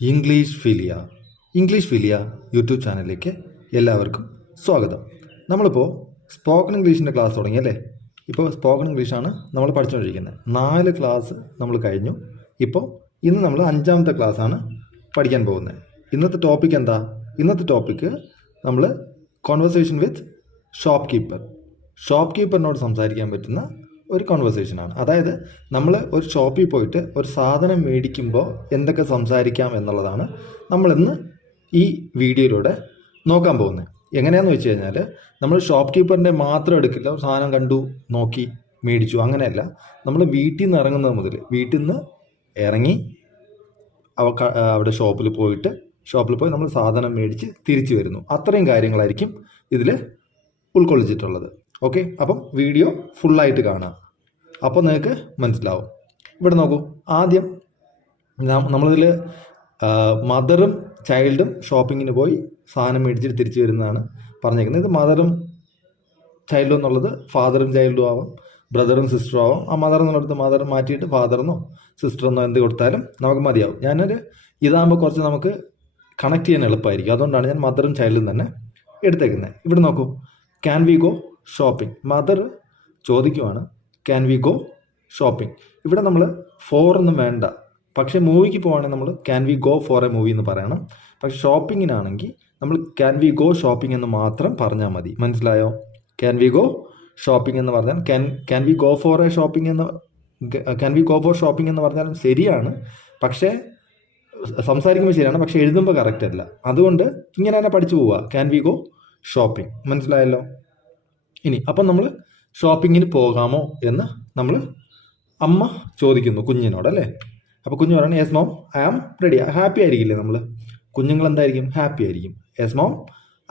English philia YouTube ചാനലിലേക്ക് എല്ലാവർക്കും സ്വാഗതം. നമ്മളിപ്പോൾ സ്പോക്കൺ ഇംഗ്ലീഷിൻ്റെ ക്ലാസ് തുടങ്ങിയല്ലേ. ഇപ്പോൾ സ്പോക്കൺ ഇംഗ്ലീഷാണ് നമ്മൾ പഠിച്ചുകൊണ്ടിരിക്കുന്നത്. 4 ക്ലാസ് നമ്മൾ കഴിഞ്ഞു. ഇപ്പോൾ ഇന്ന് നമ്മൾ 5ാമത്തെ ക്ലാസ്സാണ് പഠിക്കാൻ പോകുന്നത്. ഇന്നത്തെ ടോപ്പിക് എന്താ? ഇന്നത്തെ ടോപ്പിക്ക് നമ്മൾ കോൺവെർസേഷൻ വിത്ത് ഷോപ്പ് കീപ്പറിനോട് സംസാരിക്കാൻ പറ്റുന്ന ഒരു കോൺവെർസേഷനാണ്. അതായത് നമ്മൾ ഒരു ഷോപ്പിൽ പോയിട്ട് ഒരു സാധനം മേടിക്കുമ്പോൾ എന്തൊക്കെ സംസാരിക്കാം എന്നുള്ളതാണ് നമ്മളിന്ന് ഈ വീഡിയോയിലൂടെ നോക്കാൻ പോകുന്നത്. എങ്ങനെയാണെന്ന് വെച്ച് കഴിഞ്ഞാൽ നമ്മൾ ഷോപ്പ് കീപ്പറിൻ്റെ മാത്രം എടുക്കില്ല. സാധനം കണ്ടു, നോക്കി, മേടിച്ചു, അങ്ങനെയല്ല. നമ്മൾ വീട്ടിൽ നിന്ന് ഇറങ്ങുന്നത് മുതൽ, വീട്ടിൽ നിന്ന് ഇറങ്ങി അവിടെ ഷോപ്പിൽ പോയി നമ്മൾ സാധനം മേടിച്ച് തിരിച്ചു വരുന്നു. അത്രയും കാര്യങ്ങളായിരിക്കും ഇതിൽ ഉൾക്കൊള്ളിച്ചിട്ടുള്ളത്. ഓക്കെ, അപ്പം വീഡിയോ ഫുള്ളായിട്ട് കാണാം, അപ്പോൾ നിങ്ങൾക്ക് മനസ്സിലാവും. ഇവിടെ നോക്കൂ, ആദ്യം നമ്മളിതിൽ മദറും ചൈൽഡും ഷോപ്പിങ്ങിന് പോയി സാധനം മേടിച്ചിട്ട് തിരിച്ചു വരുന്നതാണ് പറഞ്ഞേക്കുന്നത്. ഇത് മദറും ചൈൽഡും എന്നുള്ളത് ഫാദറും ചൈൽഡും ആവാം, ബ്രദറും സിസ്റ്ററും ആവാം. ആ മദർ എന്നുള്ളത് മദർ മാറ്റിയിട്ട് ഫാദറെന്നോ സിസ്റ്ററെന്നോ എന്ത് കൊടുത്താലും നമുക്ക് മതിയാവും. ഇതാകുമ്പോൾ കുറച്ച് നമുക്ക് കണക്ട് ചെയ്യാൻ എളുപ്പമായിരിക്കും. അതുകൊണ്ടാണ് ഞാൻ മദറും ചൈൽഡും തന്നെ എടുത്തേക്കുന്നത്. ഇവിടെ നോക്കൂ, can we go shopping. Mother ചോദിക്കുവാണ്, ക്യാൻ വി ഗോ ഷോപ്പിംഗ്. ഇവിടെ നമ്മൾ ഫോർ ഒന്നും വേണ്ട. പക്ഷേ മൂവിക്ക് പോവുകയാണെങ്കിൽ നമ്മൾ can we go for a movie എന്ന് പറയണം. പക്ഷേ ഷോപ്പിങ്ങിനാണെങ്കിൽ നമ്മൾ ക്യാൻ വി ഗോ ഷോപ്പിംഗ് എന്ന് മാത്രം പറഞ്ഞാൽ മതി. മനസ്സിലായോ? ക്യാൻ വി ഗോ ഷോപ്പിംഗ് എന്ന് പറഞ്ഞാൽ can we go for a shopping എന്ന് can we go for shopping എന്ന് പറഞ്ഞാലും ശരിയാണ്. പക്ഷേ സംസാരിക്കുമ്പോൾ ശരിയാണ്, പക്ഷേ എഴുതുമ്പോൾ കറക്റ്റ് അല്ല. അതുകൊണ്ട് ഇങ്ങനെ തന്നെ പഠിച്ചു പോവുക, ക്യാൻ വി ഗോ ഷോപ്പിംഗ്. മനസ്സിലായല്ലോ? ഇനി അപ്പം നമ്മൾ ഷോപ്പിങ്ങിന് പോകാമോ എന്ന് അമ്മ ചോദിക്കുന്നു കുഞ്ഞിനോട്, അല്ലേ? അപ്പോൾ കുഞ്ഞ് പറയണം, yes mom I am ready. Happy ആയിരിക്കില്ലേ നമ്മൾ? കുഞ്ഞുങ്ങൾ എന്തായിരിക്കും? ഹാപ്പി ആയിരിക്കും. Yes mom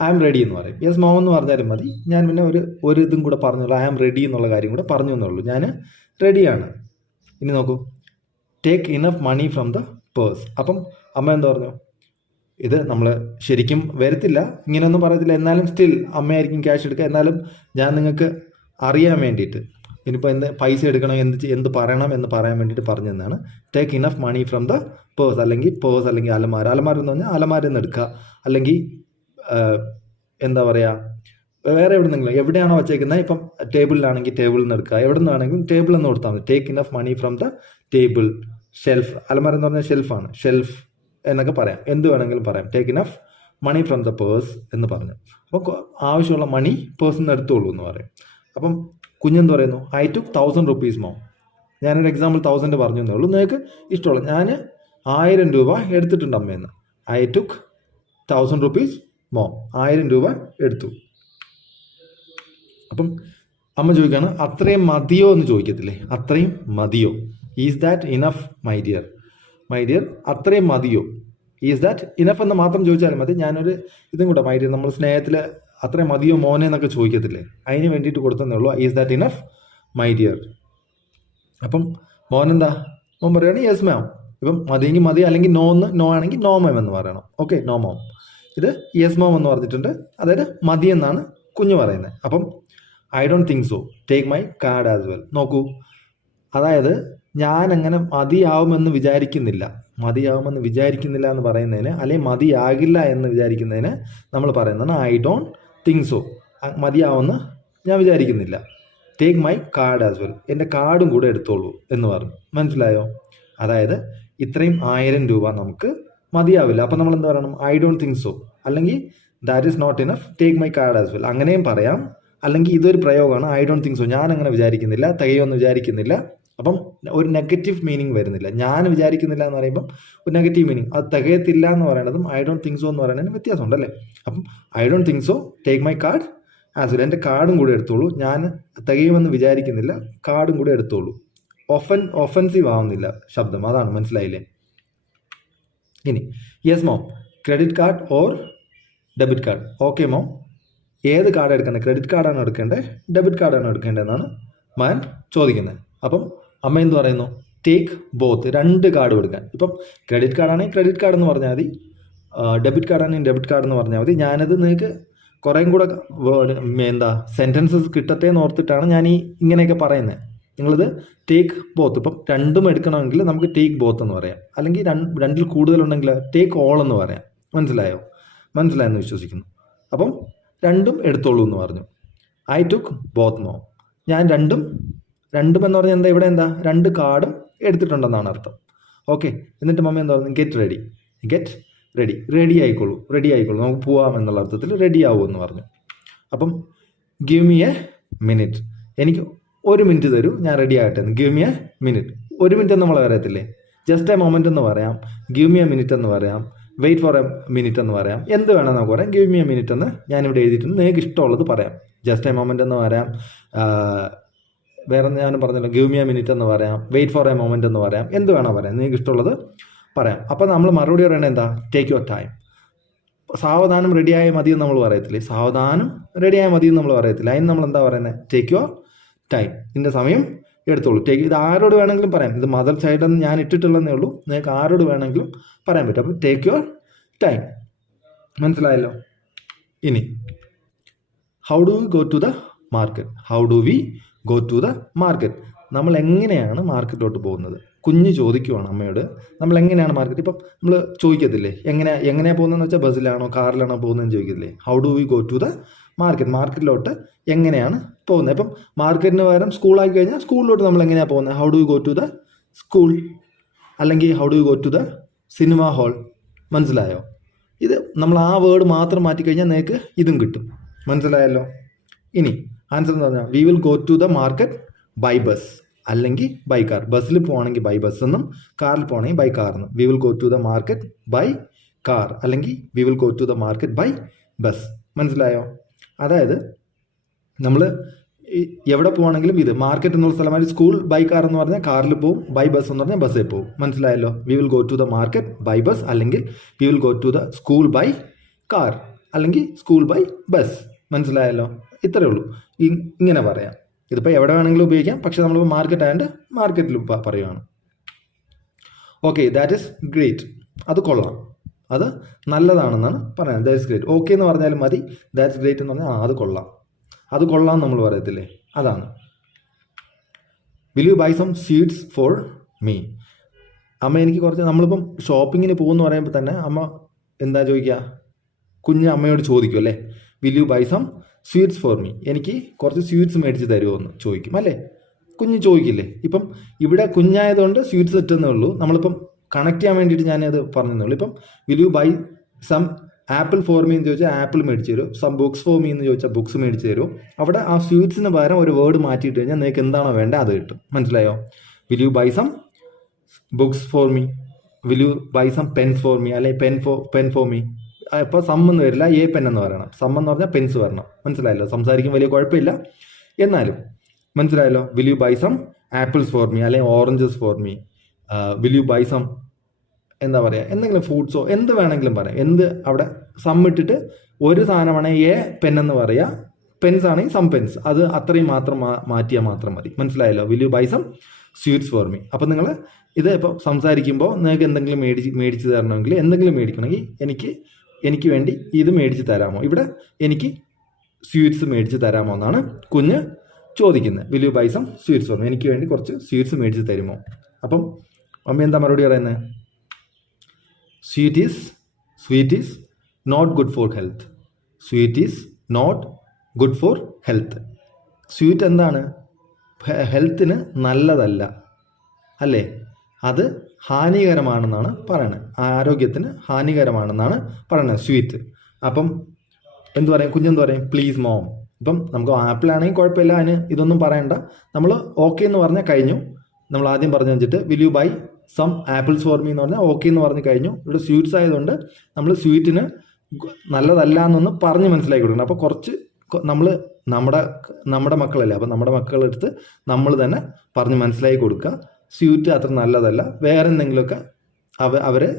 I am ready എന്ന് പറയും. യെസ് മോം എന്ന് പറഞ്ഞാലും മതി. ഞാൻ പിന്നെ ഒരു ഇതും കൂടെ പറഞ്ഞുള്ളൂ, ഐ ആം റെഡി എന്നുള്ള കാര്യം കൂടെ പറഞ്ഞു എന്നുള്ളൂ. ഞാൻ റെഡിയാണ്. ഇനി നോക്കൂ, take enough money from the purse. അപ്പം അമ്മ എന്താ പറഞ്ഞു? ഇത് നമ്മൾ ശരിക്കും വരത്തില്ല, ഇങ്ങനെയൊന്നും പറയത്തില്ല. എന്നാലും സ്റ്റിൽ അമ്മയായിരിക്കും ക്യാഷ് എടുക്കുക. എന്നാലും ഞാൻ നിങ്ങൾക്ക് അറിയാൻ വേണ്ടിയിട്ട്, ഇനിയിപ്പോൾ പൈസ എടുക്കണം, എന്ത് പറയണം എന്ന് പറയാൻ വേണ്ടിയിട്ട് പറഞ്ഞു തന്നാണ്. Take enough money from the purse, അല്ലെങ്കിൽ അലമാര എന്ന് പറഞ്ഞാൽ അലമാരയിൽ നിന്ന് എടുക്കുക. അല്ലെങ്കിൽ എന്താ പറയുക, വേറെ എവിടെയാണോ വെച്ചേക്കുന്നത്, ഇപ്പം ടേബിളിലാണെങ്കിൽ ടേബിളിൽ നിന്ന് എടുക്കുക. എവിടെ നിന്നാണെങ്കിലും ടേബിളിൽ നിന്ന് കൊടുത്താൽ മതി. Take enough money from the table. Shelf, അലമാര എന്ന് പറഞ്ഞാൽ ഷെൽഫാണ്. ഷെൽഫ് എന്നൊക്കെ പറയാം, എന്ത് വേണമെങ്കിലും പറയാം. Take enough money from the purse എന്ന് പറഞ്ഞു. അപ്പോൾ ആവശ്യമുള്ള മണി പേഴ്സിൽ നിന്ന് എടുത്തോളൂ എന്ന് പറയും. അപ്പം കുഞ്ഞെന്ത് പറയുന്നു? I took 1000 rupees mom. ഞാനൊരു എക്സാമ്പിൾ 1000 പറഞ്ഞു എന്നേ ഉള്ളൂ. നിങ്ങൾക്ക് ഇഷ്ടമുള്ള, ഞാൻ 1000 രൂപ എടുത്തിട്ടുണ്ട് അമ്മയെന്ന്. I took 1000 rupees mom. 1000 രൂപ എടുത്തു. അപ്പം അമ്മ ചോദിക്കുകയാണ്, അത്രയും മതിയോ എന്ന് ചോദിക്കത്തില്ലേ? അത്രയും മതിയോ? Is that enough my dear? അത്രയും മതിയോ? ഈസ് ദാറ്റ് ഇനഫ് എന്ന് മാത്രം ചോദിച്ചാലും മതി. ഞാനൊരു ഇതും കൂടെ, മൈ ഡിയർ, നമ്മൾ സ്നേഹത്തിൽ അത്രയും മതിയോ മോനെ എന്നൊക്കെ ചോദിക്കത്തില്ലേ? അതിന് വേണ്ടിയിട്ട് കൊടുത്തതേ ഉള്ളൂ, is that enough my dear. അപ്പം മോനെന്താ? മോൻ പറയുകയാണ് യെസ് മാം. ഇപ്പം മതിയെങ്കിൽ മതി, അല്ലെങ്കിൽ നോ ആണെങ്കിൽ നോ മാം എന്ന് പറയണം. Okay, no mom. ഇത് യെസ് മോം എന്ന് പറഞ്ഞിട്ടുണ്ട്, അതായത് മതി എന്നാണ് കുഞ്ഞ് പറയുന്നത്. അപ്പം I don't think so, take my card as well. നോക്കൂ, അതായത് ഞാൻ അങ്ങനെ മതിയാവുമെന്ന് വിചാരിക്കുന്നില്ല എന്ന് പറയുന്നതിന്, അല്ലെങ്കിൽ മതിയാകില്ല എന്ന് വിചാരിക്കുന്നതിന് നമ്മൾ പറയുന്നതാണ് ഐ ഡോണ്ട് തിങ്ക് സോ. മതിയാവുമെന്ന് ഞാൻ വിചാരിക്കുന്നില്ല. Take my card as well, എൻ്റെ കാർഡും കൂടെ എടുത്തോളൂ എന്ന് പറഞ്ഞു. മനസ്സിലായോ? അതായത് ഇത്രയും 1000 രൂപ നമുക്ക് മതിയാവില്ല. അപ്പം നമ്മൾ എന്താ പറയണം? ഐ ഡോണ്ട് തിങ്ക് സോ, അല്ലെങ്കിൽ that is not enough, take my card as well. അങ്ങനെയും പറയാം. അല്ലെങ്കിൽ ഇതൊരു പ്രയോഗമാണ്, ഐ ഡോണ്ട് തിങ്ക് സോ, ഞാൻ അങ്ങനെ വിചാരിക്കുന്നില്ല, തികയുമെന്ന് വിചാരിക്കുന്നില്ല. അപ്പം ഒരു നെഗറ്റീവ് മീനിങ് വരുന്നില്ല. ഞാൻ വിചാരിക്കുന്നില്ല എന്ന് പറയുമ്പം ഒരു നെഗറ്റീവ് മീനിങ്. അത് തികയത്തില്ല എന്ന് പറയുന്നതും ഐ ഡോണ്ട് തിങ്ക് സോ എന്ന് പറയുന്നതിന് വ്യത്യാസമുണ്ടല്ലേ? അപ്പം I don't think so, take my card as well, എൻ്റെ കാർഡും കൂടെ എടുത്തോളൂ. ഞാൻ തികയുമെന്ന് വിചാരിക്കുന്നില്ല, കാർഡും കൂടെ എടുത്തോളൂ. ഒഫൻസീവ് ആവുന്നില്ല ശബ്ദം, അതാണ്. മനസ്സിലായില്ലേ? ഇനി yes mom, credit card or debit card? Okay mom, ഏത് കാർഡ് എടുക്കേണ്ടത്? ക്രെഡിറ്റ് കാർഡാണോ എടുക്കേണ്ടത്, ഡെബിറ്റ് കാർഡാണോ എടുക്കേണ്ടതെന്നാണ് മകൻ ചോദിക്കുന്നത്. അപ്പം അമ്മ എന്ത് പറയുന്നു? ടേക്ക് ബോത്ത്, 2 കാർഡ് കൊടുക്കാൻ. ഇപ്പം ക്രെഡിറ്റ് കാർഡാണെങ്കിൽ ക്രെഡിറ്റ് കാർഡ് എന്ന് പറഞ്ഞാൽ മതി, ഡെബിറ്റ് കാർഡാണെങ്കിൽ ഡെബിറ്റ് കാർഡ് എന്ന് പറഞ്ഞാൽ മതി. ഞാനത് നിങ്ങൾക്ക് കുറേയും കൂടെ സെൻറ്റൻസസ് കിട്ടട്ടെ എന്ന് ഓർത്തിട്ടാണ് ഞാൻ ഇങ്ങനെയൊക്കെ പറയുന്നത്. നിങ്ങളിത് ടേക്ക് ബോത്ത്, ഇപ്പം രണ്ടും എടുക്കണമെങ്കിൽ നമുക്ക് ടേക്ക് ബോത്ത് എന്ന് പറയാം, അല്ലെങ്കിൽ രണ്ടിൽ കൂടുതലുണ്ടെങ്കിൽ ടേക്ക് ഓൾ എന്ന് പറയാം. മനസ്സിലായെന്ന് വിശ്വസിക്കുന്നു. അപ്പം രണ്ടും എടുത്തോളൂ എന്ന് പറഞ്ഞു. I took both mom. ഞാൻ രണ്ടും എന്ന് പറഞ്ഞാൽ ഇവിടെ എന്താ, 2 കാർഡും എടുത്തിട്ടുണ്ടെന്നാണ് അർത്ഥം. ഓക്കെ, എന്നിട്ട് മമ്മി എന്താ പറഞ്ഞു, ഗെറ്റ് റെഡി, റെഡി ആയിക്കോളൂ, നമുക്ക് പോവാം എന്നുള്ള അർത്ഥത്തിൽ റെഡി ആവുമെന്ന് പറഞ്ഞു. അപ്പം ഗിവ് മി എ മിനിറ്റ്, എനിക്ക് 1 മിനിറ്റ് തരൂ, ഞാൻ റെഡി ആകട്ടെ എന്ന്. Give me a minute, 1 minute നമ്മൾ പറയത്തില്ലേ, ജസ്റ്റ് എ മൊമെൻ്റ് എന്ന് പറയാം, ഗിവ് മി എ മിനിറ്റ് എന്ന് പറയാം, വെയിറ്റ് ഫോർ എ മിനിറ്റ് എന്ന് പറയാം, എന്ത് വേണം നമുക്ക് പറയാം. ഗിവ് മി എ മിനിറ്റ് എന്ന് ഞാനിവിടെ എഴുതിയിട്ടുണ്ട്, നിങ്ങൾക്ക് ഇഷ്ടമുള്ളത് പറയാം. ജസ്റ്റ് എ മൊമെൻ്റ് എന്ന് പറയാം, വേറെ ഞാനും പറഞ്ഞല്ലോ ഗിവ് മി എ മിനിറ്റ് എന്ന് പറയാം, വെയിറ്റ് ഫോർ എ മൊമെൻ്റ് എന്ന് പറയാം, എന്ത് വേണം പറയാം, നിങ്ങൾക്ക് ഇഷ്ടമുള്ളത് പറയാം. അപ്പോൾ നമ്മൾ മറുപടി പറയണത് എന്താ, ടേക്ക് യുവർ ടൈം. സാവധാനം റെഡിയായ മതി എന്ന് നമ്മൾ പറയത്തില്ലേ, അതിന് നമ്മൾ എന്താ പറയുന്നത്, ടേക്ക് യുവർ ടൈം, ഇതിൻ്റെ സമയം എടുത്തോളൂ. ഇത് ആരോട് വേണമെങ്കിലും പറയാം, ഇത് മദർ സൈഡെന്ന് ഞാൻ ഇട്ടിട്ടുള്ളതേ ഉള്ളൂ, നിങ്ങൾക്ക് ആരോട് വേണമെങ്കിലും പറയാൻ പറ്റും. അപ്പോൾ ടേക്ക് യുവർ ടൈം, മനസ്സിലായല്ലോ. ഇനി how do we go to the market, നമ്മൾ എങ്ങനെയാണ് മാർക്കറ്റിലോട്ട് പോകുന്നത്. കുഞ്ഞ് ചോദിക്കുവാണ് അമ്മയോട്, നമ്മൾ എങ്ങനെയാണ് മാർക്കറ്റ്, ഇപ്പം നമ്മൾ ചോദിക്കത്തില്ലേ എങ്ങനെയാണ് പോകുന്നതെന്ന് വെച്ചാൽ ബസ്സിലാണോ കാറിലാണോ പോകുന്നതെന്ന് ചോദിക്കത്തില്ലേ. How do we go to the മാർക്കറ്റിലോട്ട് എങ്ങനെയാണ് പോകുന്നത്. ഇപ്പം മാർക്കറ്റിന് പകരം സ്കൂളാക്കി കഴിഞ്ഞാൽ സ്കൂളിലോട്ട് നമ്മൾ എങ്ങനെയാണ് പോകുന്നത്, how do we go to the school, അല്ലെങ്കിൽ how do we go to the cinema hall. മനസ്സിലായോ? ഇത് നമ്മൾ ആ വേർഡ് മാത്രം മാറ്റിക്കഴിഞ്ഞാൽ നിങ്ങൾക്ക് ഇതും കിട്ടും. മനസ്സിലായല്ലോ. ഇനി ആൻസർ എന്ന് പറഞ്ഞാൽ we will go to the market by bus അല്ലെങ്കിൽ ബൈ കാർ. ബസ്സിൽ പോകണമെങ്കിൽ ബൈ ബസ് എന്നും കാറിൽ പോകണമെങ്കിൽ ബൈ കാർ എന്നും. We will go to the market by car അല്ലെങ്കിൽ we will go to the market by bus. മനസ്സിലായോ? അതായത് നമ്മൾ എവിടെ പോകണമെങ്കിലും ഇത് മാർക്കറ്റ് എന്നുള്ള സ്ഥലമായി സ്കൂൾ ബൈ കാർ എന്ന് പറഞ്ഞാൽ കാറിൽ പോവും, ബൈ ബസ് എന്ന് പറഞ്ഞാൽ ബസ്സിൽ പോവും. മനസ്സിലായല്ലോ. We will go to the market by bus അല്ലെങ്കിൽ we will go to the school by car അല്ലെങ്കിൽ സ്കൂൾ ബൈ ബസ്. മനസ്സിലായല്ലോ. ഇത്രയേ ഉള്ളൂ. ഇങ്ങനെ പറയാം. ഇതിപ്പോൾ എവിടെ വേണമെങ്കിലും ഉപയോഗിക്കാം, പക്ഷെ നമ്മളിപ്പോൾ മാർക്കറ്റ് ആൻഡ് മാർക്കറ്റിൽ പറയുകയാണ്. Okay, that is great. അത് കൊള്ളാം, അത് നല്ലതാണെന്നാണ് പറയുന്നത്. That is great. ഓക്കെ എന്ന് പറഞ്ഞാലും മതി. ദാറ്റ്സ് ഗ്രേറ്റ് എന്ന് പറഞ്ഞാൽ അത് കൊള്ളാം നമ്മൾ പറയത്തില്ലേ, അതാണ്. Will you buy some sweets for me. അമ്മ എനിക്ക് കുറച്ച്, നമ്മളിപ്പം ഷോപ്പിങ്ങിന് പോകുമെന്ന് പറയുമ്പോൾ തന്നെ അമ്മ എന്താ ചോദിക്കുക, കുഞ്ഞ് അമ്മയോട് ചോദിക്കും അല്ലേ, will you buy some sweets for me, എനിക്ക് കുറച്ച് സ്വീറ്റ്സ് മേടിച്ച് തരുമോ എന്ന് ചോദിക്കും അല്ലേ. കുഞ്ഞ് ചോദിക്കില്ലേ. ഇപ്പം ഇവിടെ കുഞ്ഞായതുകൊണ്ട് സ്വീറ്റ്സ് എത്തുന്നേ ഉള്ളൂ. നമ്മളിപ്പം കണക്ട് ചെയ്യാൻ വേണ്ടിയിട്ട് ഞാനത് പറഞ്ഞതേ ഉള്ളൂ. ഇപ്പം will you buy some apple for me എന്ന് ചോദിച്ചാൽ ആപ്പിൾ മേടിച്ച് തരും, സം ബുക്സ് ഫോർ മീ എന്ന് ചോദിച്ചാൽ ബുക്സ് മേടിച്ച് തരും. അവിടെ ആ സ്വീറ്റ്സിന് പകരം ഒരു വേർഡ് മാറ്റിയിട്ട് കഴിഞ്ഞാൽ നിങ്ങൾക്ക് എന്താണോ വേണ്ടത് അത് കിട്ടും. മനസ്സിലായോ? Will you buy some books for me, will you buy some pens for me, അല്ലെങ്കിൽ പെൻ ഫോർ മീ. ഇപ്പോൾ സം എന്ന് വരില്ല, എ പെൻ എന്ന് പറയണം. സം എന്ന് പറഞ്ഞാൽ പെൻസ് വരണം. മനസ്സിലായല്ലോ. സംസാരിക്കും വലിയ കുഴപ്പമില്ല, എന്നാലും മനസ്സിലായല്ലോ. Will you buy some apples for me, അല്ലെങ്കിൽ oranges for me. Will you buy some എന്താ പറയുക, എന്തെങ്കിലും ഫ്രൂട്ട്സോ എന്ത് വേണമെങ്കിലും പറയാം. എന്ത് അവിടെ സം ഇട്ടിട്ട് ഒരു സാധനമാണെങ്കിൽ എ പെൻ എന്ന് പറയുക, പെൻസ് ആണെങ്കിൽ സം പെൻസ്, അത് അത്രയും മാത്രം മാറ്റിയാൽ മാത്രം മതി. മനസ്സിലായല്ലോ. Will you buy some sweets for me. അപ്പം നിങ്ങൾ ഇത് ഇപ്പോൾ സംസാരിക്കുമ്പോൾ നിങ്ങൾക്ക് എന്തെങ്കിലും മേടിച്ച് തരണമെങ്കിൽ, എന്തെങ്കിലും മേടിക്കണമെങ്കിൽ എനിക്ക് വേണ്ടി ഇത് മേടിച്ച് തരാമോ, ഇവിടെ എനിക്ക് സ്വീറ്റ്സ് മേടിച്ച് തരാമോ എന്നാണ് കുഞ്ഞ് ചോദിക്കുന്നത്. Will you buy some sweets for me, എനിക്ക് വേണ്ടി കുറച്ച് സ്വീറ്റ്സ് മേടിച്ച് തരുമോ. അപ്പം മമ്മി എന്താ മറുപടി പറയുന്നത്, sweet is not good for health. Sweet is not good for health. Sweet എന്താണ്, ഹെൽത്തിന് നല്ലതല്ല അല്ലേ, അത് ഹാനികരമാണെന്നാണ് പറയണത്. ആരോഗ്യത്തിന് ഹാനികരമാണെന്നാണ് പറയണത് സ്വീറ്റ്. അപ്പം എന്തു പറയും, കുഞ്ഞെന്ത് പറയും, പ്ലീസ് മോം. ഇപ്പം നമുക്ക് ആപ്പിൾ ആണെങ്കിൽ കുഴപ്പമില്ല, അതിന് ഇതൊന്നും പറയണ്ട. നമ്മൾ ഓക്കെ എന്ന് പറഞ്ഞാൽ കഴിഞ്ഞു. നമ്മൾ ആദ്യം പറഞ്ഞു വെച്ചിട്ട് will you buy some apples for me എന്ന് പറഞ്ഞാൽ ഓക്കെ എന്ന് പറഞ്ഞ് കഴിഞ്ഞു. ഇവിടെ സ്വീറ്റ്സ് ആയതുകൊണ്ട് നമ്മൾ സ്വീറ്റിന് നല്ലതല്ല എന്നൊന്ന് പറഞ്ഞ് മനസ്സിലാക്കി കൊടുക്കണം. അപ്പോൾ കുറച്ച് നമ്മൾ നമ്മുടെ മക്കളല്ലേ, അപ്പോൾ നമ്മുടെ മക്കളെടുത്ത് നമ്മൾ തന്നെ പറഞ്ഞ് മനസ്സിലാക്കി കൊടുക്കുക, സ്വീറ്റ് അത്ര നല്ലതല്ല, വേറെ എന്തെങ്കിലുമൊക്കെ അവരെ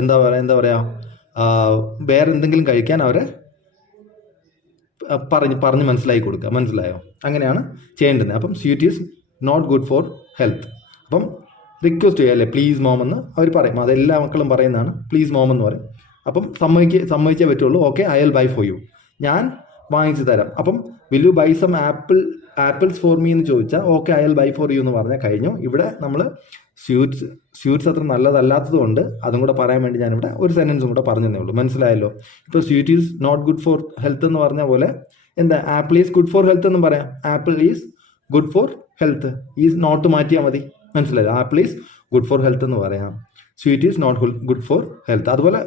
എന്താ പറയുക വേറെ എന്തെങ്കിലും കഴിക്കാൻ അവരെ പറഞ്ഞ് മനസ്സിലാക്കി കൊടുക്കുക. മനസ്സിലായോ? അങ്ങനെയാണ് ചെയ്യേണ്ടത്. അപ്പം sweet is not good for health. അപ്പം റിക്വസ്റ്റ് ചെയ്യുക അല്ലേ, പ്ലീസ് മോം എന്ന് അവർ പറയും. അതെല്ലാ മക്കളും പറയുന്നതാണ്, പ്ലീസ് മോം എന്ന് പറയും. അപ്പം സമ്മതിച്ചേ പറ്റുള്ളൂ. Okay, I will buy for you, ഞാൻ വാങ്ങിച്ചു തരാം. അപ്പം will you buy some apple apples for me എന്ന് ചോദിച്ചാൽ okay I will buy for you എന്ന് പറഞ്ഞാൽ കഴിഞ്ഞു. ഇവിടെ നമ്മൾ സ്വീറ്റ്സ് അത്ര നല്ലതല്ലാത്തത് കൊണ്ട് അതും കൂടെ പറയാൻ വേണ്ടി ഞാനിവിടെ ഒരു സെൻറ്റൻസും കൂടെ പറഞ്ഞതേ ഉള്ളൂ. മനസ്സിലായല്ലോ? ഇപ്പോൾ sweet is not good for health എന്ന് പറഞ്ഞ പോലെ എന്താ apple is good for health എന്നും പറയാം. Apple is good for health, is not മാറ്റിയാൽ മതി. മനസ്സിലായല്ലോ? Apple is good for health എന്ന് പറയാം. Sweet is not good for health. അതുപോലെ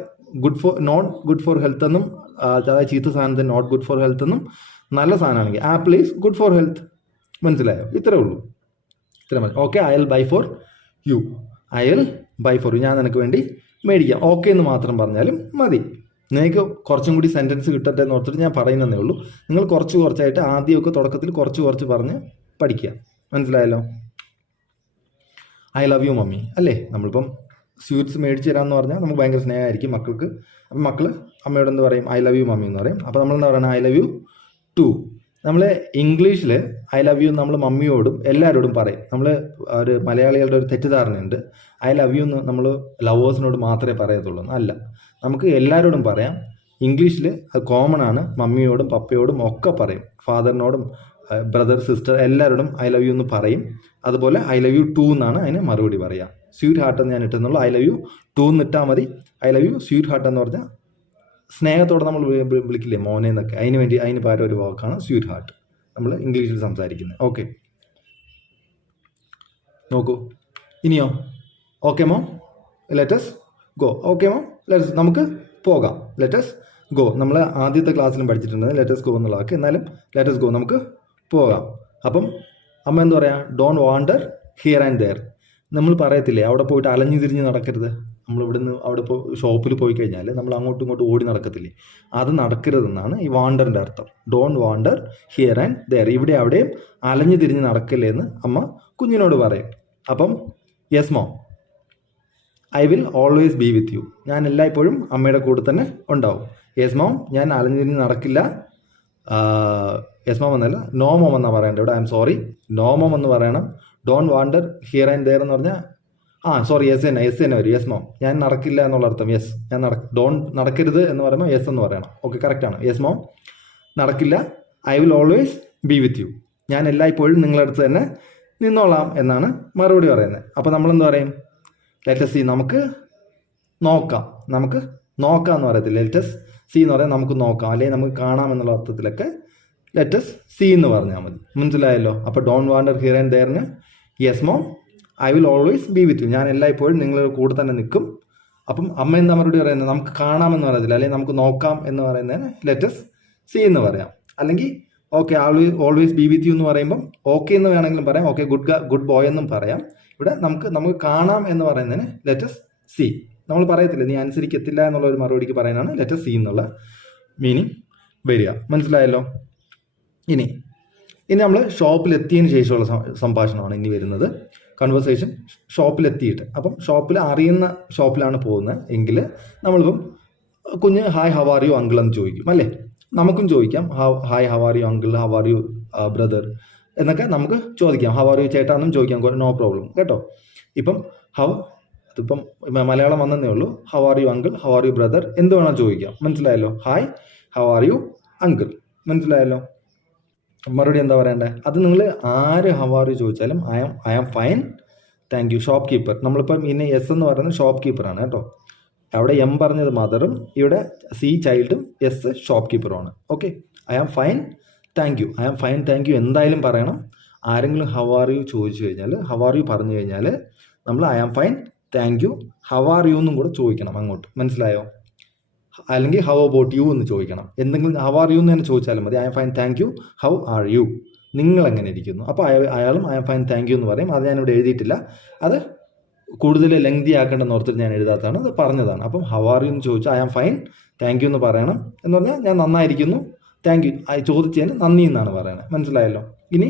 നോട്ട് ഗുഡ് ഫോർ ഹെൽത്ത് എന്നും, അതായത് ചീത്ത സാധനത്തിന് നോട്ട് ഗുഡ് ഫോർ ഹെൽത്ത് എന്നും, നല്ല സാധനമാണെങ്കിൽ apple is good for health. മനസ്സിലായോ? ഇത്രേ ഉള്ളൂ. ഇത്ര മതി. Okay I will buy for you, I will buy for you, ഞാൻ നിനക്ക് വേണ്ടി മേടിക്കാം. ഓക്കെ എന്ന് മാത്രം പറഞ്ഞാലും മതി. നിങ്ങൾക്ക് കുറച്ചും കൂടി സെൻറ്റൻസ് കിട്ടട്ടെ എന്ന് ഓർത്തിട്ട് ഞാൻ പറയുന്നതേ ഉള്ളൂ. നിങ്ങൾ കുറച്ചായിട്ട് ആദ്യമൊക്കെ തുടക്കത്തിൽ കുറച്ച് പറഞ്ഞ് പഠിക്കുക. മനസ്സിലായല്ലോ? ഐ ലവ് യു മമ്മി അല്ലേ? നമ്മളിപ്പം സ്വീറ്റ്സ് മേടിച്ച് തരാമെന്ന് പറഞ്ഞാൽ നമുക്ക് ഭയങ്കര സ്നേഹമായിരിക്കും മക്കൾക്ക്. അപ്പം മക്കൾ അമ്മയോട് എന്ത് പറയും? ഐ ലവ് യു മമ്മി എന്ന് പറയും. അപ്പോൾ നമ്മളെന്താ പറയുന്നത്? I love you too. നമ്മൾ ഇംഗ്ലീഷിൽ ഐ ലവ് യു നമ്മൾ മമ്മിയോടും എല്ലാവരോടും പറയും. നമ്മൾ ഒരു മലയാളികളുടെ ഒരു തെറ്റിദ്ധാരണയുണ്ട്, ഐ ലവ് യു എന്ന് നമ്മൾ ലവേഴ്സിനോട് മാത്രമേ പറയത്തുള്ളൂ. അല്ല, നമുക്ക് എല്ലാവരോടും പറയാം. ഇംഗ്ലീഷിൽ അത് കോമൺ ആണ്. മമ്മിയോടും പപ്പയോടും ഒക്കെ പറയും. ഫാദറിനോടും ബ്രദർ സിസ്റ്റർ എല്ലാവരോടും ഐ ലവ് യു എന്ന് പറയും. അതുപോലെ ഐ ലവ് യു ടു എന്നാണ് അതിന് മറുപടി പറയാം. സ്വീറ്റ് ഹാർട്ട് എന്ന് ഞാൻ ഇട്ടെന്നുള്ളൂ. ഐ ലവ് യു ടു എന്ന് ഇട്ടാൽ മതി. I love U sweet heart എന്ന് പറഞ്ഞാൽ സ്നേഹത്തോടെ നമ്മൾ വിളിക്കില്ലേ മോനെ എന്നൊക്കെ, അതിന് പകരം ഒരു വാക്കാണ് സ്വീറ്റ് ഹാർട്ട് നമ്മൾ ഇംഗ്ലീഷിൽ സംസാരിക്കുന്നത്. ഓക്കെ, നോക്കൂ. ഇനിയോ? Okay mom, let's go. Okay mom, let's നമുക്ക് പോകാം. ലെറ്റസ് ഗോ നമ്മൾ ആദ്യത്തെ ക്ലാസ്സിലും പഠിച്ചിട്ടുണ്ട് ലെറ്റസ് ഗോ എന്നുള്ള വാക്ക്. എന്നാലും ലെറ്റസ് ഗോ നമുക്ക് പോകാം. അപ്പം അമ്മ എന്താ പറയുക? Don't wander here and there. നമ്മൾ പറയത്തില്ലേ അവിടെ പോയിട്ട് അലഞ്ഞു തിരിഞ്ഞ് നടക്കരുത്. നമ്മളിവിടുന്ന് അവിടെ ഷോപ്പിൽ പോയി കഴിഞ്ഞാൽ നമ്മൾ അങ്ങോട്ടും ഇങ്ങോട്ടും ഓടി നടക്കത്തില്ലേ, അത് നടക്കരുതെന്നാണ് ഈ വാണ്ടറിൻ്റെ അർത്ഥം. Don't wander here and there, ഇവിടെ അവിടെയും അലഞ്ഞു തിരിഞ്ഞ് നടക്കില്ലേ എന്ന് അമ്മ കുഞ്ഞിനോട് പറയും. അപ്പം yes mom, I will always be with you, ഞാൻ എല്ലായ്പ്പോഴും അമ്മയുടെ കൂടെ തന്നെ ഉണ്ടാവും. യെസ് മോം, ഞാൻ അലഞ്ഞു തിരിഞ്ഞ് നടക്കില്ല. യെസ് മോം എന്നല്ല, നോ മോം എന്നാണ് പറയേണ്ടത് ഇവിടെ. I'm sorry, no mom എന്ന് പറയണം. Don't wander here and there എന്ന് പറഞ്ഞാൽ സോറി എസ് തന്നെ വരും. യെസ് മോം, ഞാൻ നടക്കില്ല എന്നുള്ള അർത്ഥം. യെസ്, ഞാൻ നടക്കരുത് എന്ന് പറയുമ്പോൾ യെസ് എന്ന് പറയണം. ഓക്കെ, കറക്റ്റാണ്. യെസ് മോം, നടക്കില്ല. I will always be with you, ഞാൻ എല്ലായ്പ്പോഴും നിങ്ങളുടെ അടുത്ത് തന്നെ നിന്നോളാം എന്നാണ് മറുപടി പറയുന്നത്. അപ്പോൾ നമ്മളെന്ത് പറയും? ലെറ്റസ് സി, നമുക്ക് നോക്കാം എന്ന് പറയത്തില്ല. ലെറ്റസ് സി എന്ന് പറയാൻ നമുക്ക് നോക്കാം, അല്ലെങ്കിൽ നമുക്ക് കാണാം എന്നുള്ള അർത്ഥത്തിലൊക്കെ ലെറ്റസ് സി എന്ന് പറഞ്ഞാൽ മതി. മനസ്സിലായല്ലോ? അപ്പോൾ ഡോണ്ട് വാണ്ടർ ഹിയർ ആൻഡ് ദെയറിന് yes mom, I will always be with you, ഞാൻ എല്ലായ്പ്പോഴും നിങ്ങളുടെ കൂടെ തന്നെ നിൽക്കും. അപ്പം അമ്മ എന്താ മറുപടി പറയുന്നത്? നമുക്ക് കാണാമെന്ന് പറയത്തില്ല, അല്ലെങ്കിൽ നമുക്ക് നോക്കാം എന്ന് പറയുന്നതിന് ലെറ്റസ് സി എന്ന് പറയാം. അല്ലെങ്കിൽ okay always be with U എന്ന് പറയുമ്പം ഓക്കെ എന്ന് വേണമെങ്കിലും പറയാം. ഓക്കെ ഗുഡ് ബോയ് എന്നും പറയാം. ഇവിടെ നമുക്ക് കാണാം എന്ന് പറയുന്നതിന് ലെറ്റസ് സി. നമ്മൾ പറയത്തില്ല നീ അനുസരിക്കത്തില്ല എന്നുള്ള ഒരു മറുപടിക്ക് പറയാനാണ് ലെറ്റസ് സി എന്നുള്ള മീനിങ് വരിക. മനസ്സിലായല്ലോ? ഇനി നമ്മൾ ഷോപ്പിലെത്തിയതിന് ശേഷമുള്ള സംഭാഷണമാണ് ഇനി വരുന്നത്. കൺവേഴ്സേഷൻ ഷോപ്പിലെത്തിയിട്ട്. അപ്പം അറിയുന്ന ഷോപ്പിലാണ് പോകുന്നത് എങ്കിൽ നമ്മളിപ്പം കുഞ്ഞ് hi how are you uncle എന്ന് ചോദിക്കും അല്ലേ? നമുക്കും ചോദിക്കാം hi how are you uncle, how are you brother എന്നൊക്കെ നമുക്ക് ചോദിക്കാം. ഹൗ ആർ യു ചേട്ടാ എന്നും ചോദിക്കാം, നോ പ്രോബ്ലം കേട്ടോ. അതിപ്പം മലയാളം വന്നതേ ഉള്ളൂ. How are you uncle, how are you brother എന്ത് വേണം ചോദിക്കാം. മനസ്സിലായല്ലോ? Hi how are you uncle. മനസ്സിലായല്ലോ? മറുപടി എന്താ പറയണ്ടേ? അത് നിങ്ങൾ ആര് ഹൗ ആർ യു ചോദിച്ചാലും I am fine thank you. Shopkeeper, നമ്മളിപ്പം ഇന്ന് എസ് എന്ന് പറയുന്നത് ഷോപ്പ് കീപ്പറാണ് കേട്ടോ. അവിടെ എം പറഞ്ഞത് മദറും ഇവിടെ സി ചൈൽഡും എസ് ഷോപ്പ് കീപ്പറുമാണ്. Okay, I am fine thank you. I am fine thank you എന്തായാലും പറയണം. ആരെങ്കിലും ഹൗ ആർ യു ചോദിച്ചു കഴിഞ്ഞാൽ, ഹൗ ആർ യു പറഞ്ഞു കഴിഞ്ഞാൽ നമ്മൾ I am fine thank you how are you എന്നും കൂടെ ചോദിക്കണം അങ്ങോട്ട്. മനസ്സിലായോ? അല്ലെങ്കിൽ ഹൗ അബൌട്ട് യു എന്ന് ചോദിക്കണം. എന്തെങ്കിലും ഹൗ ആർ യു എന്ന് തന്നെ ചോദിച്ചാലും മതി. I am fine thank you how are you, നിങ്ങൾ എങ്ങനെ ഇരിക്കുന്നു. അപ്പോൾ അയാളും I am fine thank you എന്ന് പറയും. അത് ഞാനിവിടെ എഴുതിയിട്ടില്ല, അത് കൂടുതൽ ലെങ്തി ആക്കേണ്ടെന്ന് ഓർത്തിട്ട് ഞാൻ എഴുതാത്തതാണ്, അത് പറഞ്ഞതാണ്. അപ്പം ഹൗ ആർ യു എന്ന് ചോദിച്ചാൽ I am fine thank you എന്ന് പറയണം. എന്ന് പറഞ്ഞാൽ ഞാൻ നന്നായിരിക്കുന്നു, താങ്ക് യു ചോദിച്ചതിന് നന്ദി എന്നാണ് പറയുന്നത്. മനസ്സിലായല്ലോ? ഇനി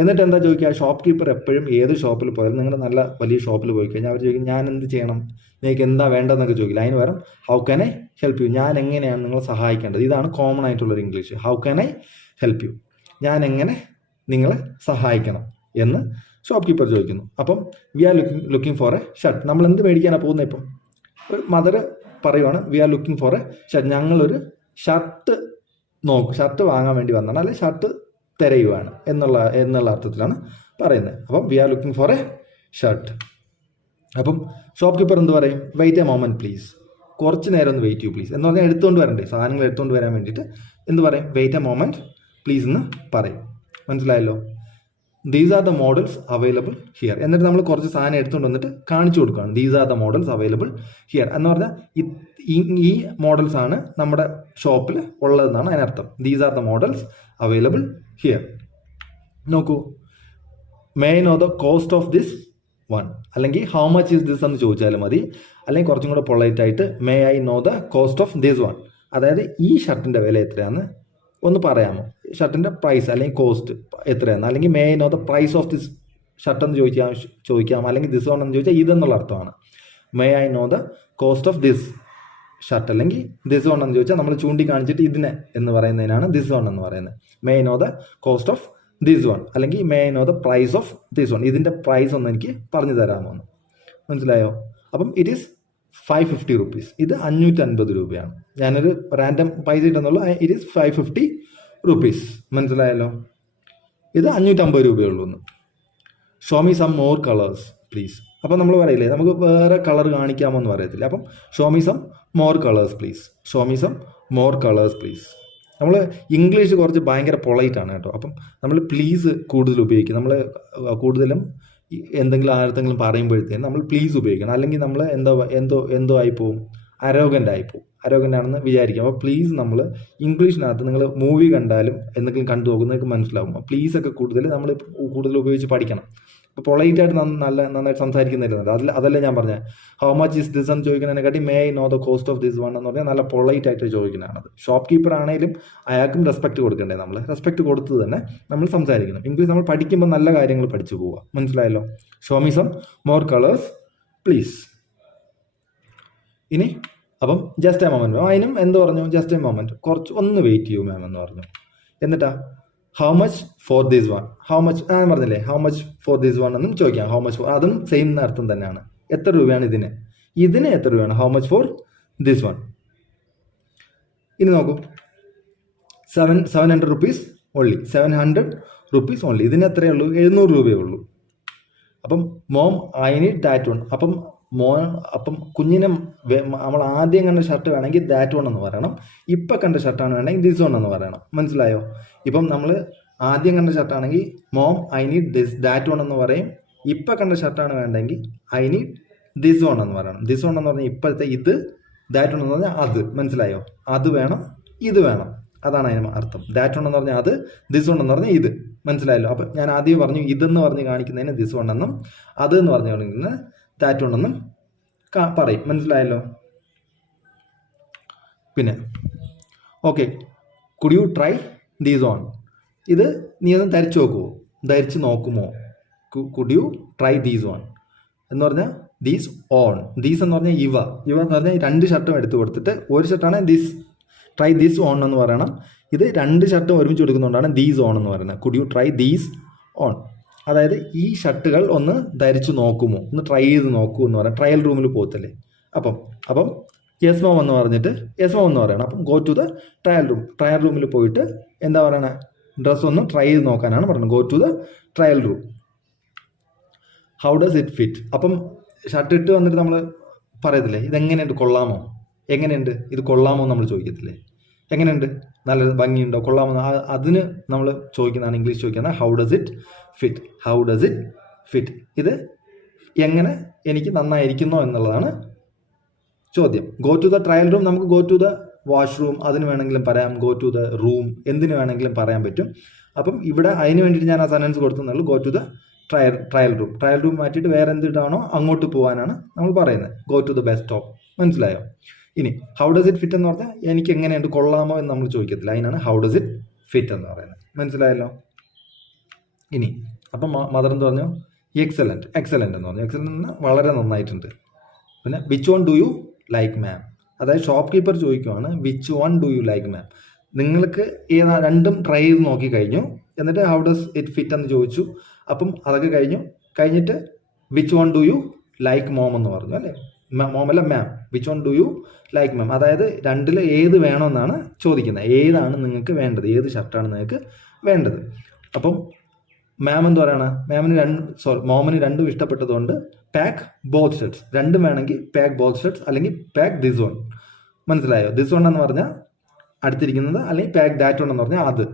എന്നിട്ട് എന്താ ചോദിക്കുക? ഷോപ്പ് കീപ്പർ എപ്പോഴും ഏത് ഷോപ്പിൽ പോയാലും, നിങ്ങളുടെ നല്ല വലിയ ഷോപ്പിൽ പോയി കഴിഞ്ഞാൽ അവർ ചോദിക്കും ഞാൻ എന്ത് ചെയ്യണം, നിങ്ങൾക്ക് എന്താ വേണ്ടതെന്നൊക്കെ ചോദിക്കില്ല. അതിന് പകരം how can I help you, ഞാൻ എങ്ങനെയാണ് നിങ്ങളെ സഹായിക്കേണ്ടത്. ഇതാണ് കോമൺ ആയിട്ടുള്ളൊരു English. How can I help you, ഞാൻ എങ്ങനെ നിങ്ങളെ സഹായിക്കണം എന്ന് ഷോപ്പ് കീപ്പർ ചോദിക്കുന്നു. അപ്പം we are looking for a shirt, നമ്മൾ എന്ത് മേടിക്കാനാണ് പോകുന്നത്? ഇപ്പം ഒരു മദർ പറയുവാണ് we are looking for a shirt, ഞങ്ങളൊരു ഷർട്ട് വാങ്ങാൻ വേണ്ടി വന്നതാണ്, അല്ലെങ്കിൽ ഷർട്ട് തിരയുവാണ് എന്നുള്ള അർത്ഥത്തിലാണ് പറയുന്നത്. അപ്പം we are looking for a shirt. അപ്പം ഷോപ്പ് കീപ്പർ എന്ത് പറയും? വെയിറ്റ് എ മൊമെൻറ്റ് പ്ലീസ്, കുറച്ച് നേരം ഒന്ന് വെയിറ്റ് ചെയ്യൂ പ്ലീസ് എന്ന് പറഞ്ഞാൽ എടുത്തുകൊണ്ട് വരണ്ടേ, സാധനങ്ങൾ എടുത്തുകൊണ്ട് വരാൻ വേണ്ടിയിട്ട് എന്ത് പറയും? വെയിറ്റ് എ മൊമെൻറ്റ് പ്ലീസ് എന്ന് പറയും. മനസ്സിലായല്ലോ? These are the models available here. എന്നിട്ട് നമ്മൾ കുറച്ച് സാധനം എടുത്തുകൊണ്ട് വന്നിട്ട് കാണിച്ചു കൊടുക്കുകയാണ്. These are the models available here എന്ന് പറഞ്ഞാൽ ഈ മോഡൽസ് ആണ് നമ്മുടെ ഷോപ്പിൽ ഉള്ളതെന്നാണ് അതിനർത്ഥം. These are the models available here. നോക്കൂ, may I know the cost of this one, അല്ലെങ്കിൽ ഹൗ മച്ച് ഈസ് ദിസ് എന്ന് ചോദിച്ചാലും മതി. അല്ലെങ്കിൽ കുറച്ചും കൂടെ പൊളൈറ്റ് ആയിട്ട് may I know the cost of this one, അതായത് ഈ ഷർട്ടിൻ്റെ വില എത്രയാണെന്ന് ഒന്ന് പറയാമോ? ഷർട്ടിൻ്റെ പ്രൈസ് അല്ലെങ്കിൽ കോസ്റ്റ് എത്രയാണ്, അല്ലെങ്കിൽ may I know the price of this shirt എന്ന് ചോദിക്കാം, അല്ലെങ്കിൽ ദിസ് വൺ എന്ന് ചോദിച്ചാൽ ഇതെന്നുള്ള അർത്ഥമാണ്. May I know the cost of this shirt, അല്ലെങ്കിൽ ദിസ് വൺ എന്ന് ചോദിച്ചാൽ നമ്മൾ ചൂണ്ടിക്കാണിച്ചിട്ട് ഇതിനെ എന്ന് പറയുന്നതിനാണ് ദിസ് വൺ എന്ന് പറയുന്നത്. May I know the cost of this one, അല്ലെങ്കിൽ may I know the price of this one, ഇതിൻ്റെ പ്രൈസ് ഒന്ന് എനിക്ക് പറഞ്ഞു തരാമോ എന്ന്. മനസ്സിലായോ? അപ്പം ഇറ്റ് ഈസ് 550 rupees. ഇത് 550 രൂപയാണ്. ഞാനൊരു റാൻഡം പൈസ ഇട്ടെന്നുള്ള ഇറ്റ് ഈസ് 550 rupees. മനസ്സിലായല്ലോ? ഇത് 550 രൂപയുള്ളൂ എന്ന്. Show me some more colours please. അപ്പം നമ്മൾ പറയില്ലേ, നമുക്ക് വേറെ കളർ കാണിക്കാമോ എന്ന് പറയത്തില്ല. അപ്പം show me some more colours please, show me some more colours please. നമ്മൾ ഇംഗ്ലീഷ് കുറച്ച് ഭയങ്കര പൊളൈറ്റാണ് കേട്ടോ. അപ്പം നമ്മൾ പ്ലീസ് കൂടുതൽ ഉപയോഗിക്കും. നമ്മൾ കൂടുതലും എന്തെങ്കിലും ആർക്കെങ്കിലും പറയുമ്പോഴത്തേക്കും നമ്മൾ പ്ലീസ് ഉപയോഗിക്കണം. അല്ലെങ്കിൽ നമ്മൾ എന്തോ ആയിപ്പോവും, അരോഗൻ്റ് ആയിപ്പോവും. അരോഗൻ്റ് ആണെന്ന് വിചാരിക്കും. അപ്പോൾ പ്ലീസ് നമ്മൾ ഇംഗ്ലീഷിനകത്ത് നിങ്ങൾ മൂവി കണ്ടാലും എന്തെങ്കിലും കണ്ടു നോക്കും, നിങ്ങൾക്ക് മനസ്സിലാവും. പ്ലീസൊക്കെ നമ്മൾ കൂടുതൽ ഉപയോഗിച്ച് പഠിക്കണം. ഇപ്പോൾ പൊളൈറ്റായിട്ട് നന്നായിട്ട് സംസാരിക്കുന്നില്ല. അതല്ല ഞാൻ പറഞ്ഞത്. ഹൗ മച്ച് ഇസ് ദിസ് എന്ന് ചോദിക്കുന്നതിനെക്കാട്ടി may I know the cost of this one എന്ന് പറഞ്ഞാൽ നല്ല പൊളൈറ്റായിട്ട് ചോദിക്കുന്നതാണത്. ഷോപ്പ് കീപ്പർ ആണെങ്കിലും അയാൾക്കും റെസ്പെക്ട് കൊടുക്കണ്ടേ? നമ്മൾ റെസ്പെക്ട് കൊടുത്ത് തന്നെ നമ്മൾ സംസാരിക്കണം. ഇംഗ്ലീഷ് നമ്മൾ പഠിക്കുമ്പോൾ നല്ല കാര്യങ്ങൾ പഠിച്ചു പോവുക. മനസ്സിലായല്ലോ? Show me some more colours please. ഇനി അപ്പം ജസ്റ്റ് എ മൊമെൻറ്റ് മാം, അതിനും എന്ത് പറഞ്ഞു? ജസ്റ്റ് എ മൊമെൻറ്റ്, കുറച്ച് ഒന്ന് വെയിറ്റ് ചെയ്യൂ മാം എന്ന് പറഞ്ഞു. എന്നിട്ടാ how much for this one, how much ഞാൻ പറഞ്ഞില്ലേ, how much for this one എന്നും ചോദിക്കാം. ഹൗ മച്ച് ഫോർ, അതും സെയിം അർത്ഥം തന്നെയാണ്. എത്ര രൂപയാണ് ഇതിന് എത്ര രൂപയാണ്? How much for this one. ഇനി നോക്കൂ, 700 rupees ഓൺലി, 700 rupees ഓൺലി. ഇതിന് എത്രയേ ഉള്ളൂ? 700 രൂപയേ ഉള്ളൂ. അപ്പം mom I need that one. അപ്പം കുഞ്ഞിനെ നമ്മൾ ആദ്യം കണ്ട ഷർട്ട് വേണമെങ്കിൽ ദാറ്റ് വൺ എന്ന് പറയണം. ഇപ്പം കണ്ട ഷർട്ടാണ് വേണമെങ്കിൽ ദിസ് വൺ എന്ന് പറയണം. മനസ്സിലായോ? ഇപ്പം നമ്മൾ ആദ്യം കണ്ട ഷർട്ടാണെങ്കിൽ mom I need that one എന്ന് പറയും. ഇപ്പം കണ്ട ഷർട്ടാണ് വേണ്ടെങ്കിൽ ഐ നീഡ് ദിസ് വൺ എന്ന് പറയണം. ദിസ് വൺ എന്ന് പറഞ്ഞാൽ ഇപ്പോഴത്തെ ഇത്, ദാറ്റ് വൺ എന്ന് പറഞ്ഞാൽ അത്. മനസ്സിലായോ? അത് വേണം, ഇത് വേണം, അതാണ് അതിന് അർത്ഥം. ദാറ്റ് വൺ എന്ന് പറഞ്ഞാൽ അത്, ദിസ് വൺ എന്ന് പറഞ്ഞാൽ ഇത്. മനസ്സിലായല്ലോ? അപ്പം ഞാൻ ആദ്യം പറഞ്ഞു ഇതെന്ന് പറഞ്ഞ് കാണിക്കുന്നതിന് ദിസ് വൺ എന്നും, അത് എന്ന് പറഞ്ഞു കാണിക്കുന്നത് ദാറ്റ് വൺ എന്നും പറയും. മനസ്സിലായല്ലോ? പിന്നെ okay, could you try these on. ഇത് നീ ഒന്ന് ധരിച്ച് നോക്കുമോ? Could you try these on എന്ന് പറഞ്ഞാൽ ദീസ് ഓൺ. ദീസ് എന്ന് പറഞ്ഞാൽ ഇവ എന്ന് പറഞ്ഞാൽ 2 ഷർട്ടും എടുത്ത് കൊടുത്തിട്ട് ഒരു ഷർട്ടാണ് ട്രൈ ദീസ് ഓൺ എന്ന് പറയണം. ഇത് 2 ഷർട്ടും ഒരുമിച്ച് കൊടുക്കുന്നതുകൊണ്ടാണ് ദീസ് ഓൺ എന്ന് പറയുന്നത്. Could you try these on, അതായത് ഈ ഷർട്ടുകൾ ഒന്ന് ധരിച്ചു നോക്കുമോ, ഒന്ന് ട്രൈ ചെയ്ത് നോക്കൂ എന്ന് പറയാം. ട്രയൽ റൂമിൽ പോകത്തില്ലേ? അപ്പം യെസ് മോം എന്ന് പറഞ്ഞിട്ട് യെസ് മോം എന്ന് പറയണം. അപ്പം ഗോ ടു ദ ട്രയൽ റൂമിൽ പോയിട്ട് എന്താ പറയണേ? ഡ്രസ്സ് ഒന്ന് ട്രൈ ചെയ്ത് നോക്കാനാണ് പറയുന്നത്. Go to the trial room. How does it fit. അപ്പം ഷർട്ട് ഇട്ട് വന്നിട്ട് നമ്മൾ പറയത്തില്ലേ ഇതെങ്ങനെയുണ്ട്, കൊള്ളാമോ, എങ്ങനെയുണ്ട്, ഇത് കൊള്ളാമോ എന്ന് നമ്മൾ ചോദിക്കത്തില്ലേ? എങ്ങനെയുണ്ട്, നല്ല ഭംഗിയുണ്ടോ, കൊള്ളാമോ? അതിന് നമ്മൾ ചോദിക്കുന്നതാണ്, ഇംഗ്ലീഷ് ചോദിക്കുന്നത് how does it fit. How does it fit, ഇത് എങ്ങനെ എനിക്ക് നന്നായിരിക്കുന്നോ എന്നുള്ളതാണ് ചോദ്യം. Go to the trial room, നമുക്ക് ഗോ ടു ദ വാഷ്റൂം അതിന് വേണമെങ്കിലും പറയാം, ഗോ ടു ദ റൂം എന്തിനു വേണമെങ്കിലും പറയാൻ പറ്റും. അപ്പം ഇവിടെ അതിന് വേണ്ടിയിട്ട് ഞാൻ ആ സെൻറ്റൻസ് കൊടുത്തുന്നുള്ളൂ. Go to the trial room. Trial room മാറ്റിയിട്ട് വേറെ എന്തിട്ടാണോ അങ്ങോട്ട് പോകാനാണ് നമ്മൾ പറയുന്നത്. Go to the bus stop. മനസ്സിലായോ? ഇനി ഹൗ ഡസ് ഇറ്റ് ഫിറ്റ് എന്ന് പറഞ്ഞാൽ എനിക്ക് എങ്ങനെയുണ്ട്, കൊള്ളാമോ എന്ന് നമ്മൾ ചോദിക്കത്തില്ല. അതിനാണ് ഹൗ ഡസ് ഇറ്റ് ഫിറ്റ് എന്ന് പറയുന്നത്. മനസ്സിലായല്ലോ? ഇനി അപ്പം മദർ എന്ന് പറഞ്ഞു എക്സലൻറ്റ് എന്ന് പറഞ്ഞു. എക്സലൻറ്റ് എന്ന് വളരെ നന്നായിട്ടുണ്ട്. പിന്നെ which one do you like ma'am, അതായത് ഷോപ്പ് കീപ്പർ ചോദിക്കുവാണ് which one do you like ma'am. നിങ്ങൾക്ക് രണ്ടും ട്രൈ ചെയ്ത് നോക്കി കഴിഞ്ഞു, എന്നിട്ട് ഹൗ ഡസ് ഇറ്റ് ഫിറ്റ് എന്ന് ചോദിച്ചു. അപ്പം അതൊക്കെ കഴിഞ്ഞിട്ട് which one do you like mom എന്ന് പറഞ്ഞു അല്ലേ? മോമല്ല ma'am. Which one do you like ma'am, അതായത് 2 ഏത് വേണമെന്നാണ് ചോദിക്കുന്നത്. ഏതാണ് നിങ്ങൾക്ക് വേണ്ടത്, ഏത് ഷർട്ടാണ് നിങ്ങൾക്ക് വേണ്ടത്. അപ്പം മാം എന്ത് പറയണ, മോമിന് രണ്ടും ഇഷ്ടപ്പെട്ടതുകൊണ്ട് പാക്ക് ബോത്ത് ഷർട്ട്സ്, രണ്ടും വേണമെങ്കിൽ പാക്ക് ബോത്ത് ഷർട്ട്സ് അല്ലെങ്കിൽ പാക്ക് ദിസ് വൺ. മനസ്സിലായോ? ദിസ് വൺ എന്ന് പറഞ്ഞാൽ അടുത്തിരിക്കുന്നത്, അല്ലെങ്കിൽ പാക്ക് ദാറ്റ് വൺ എന്ന് പറഞ്ഞാൽ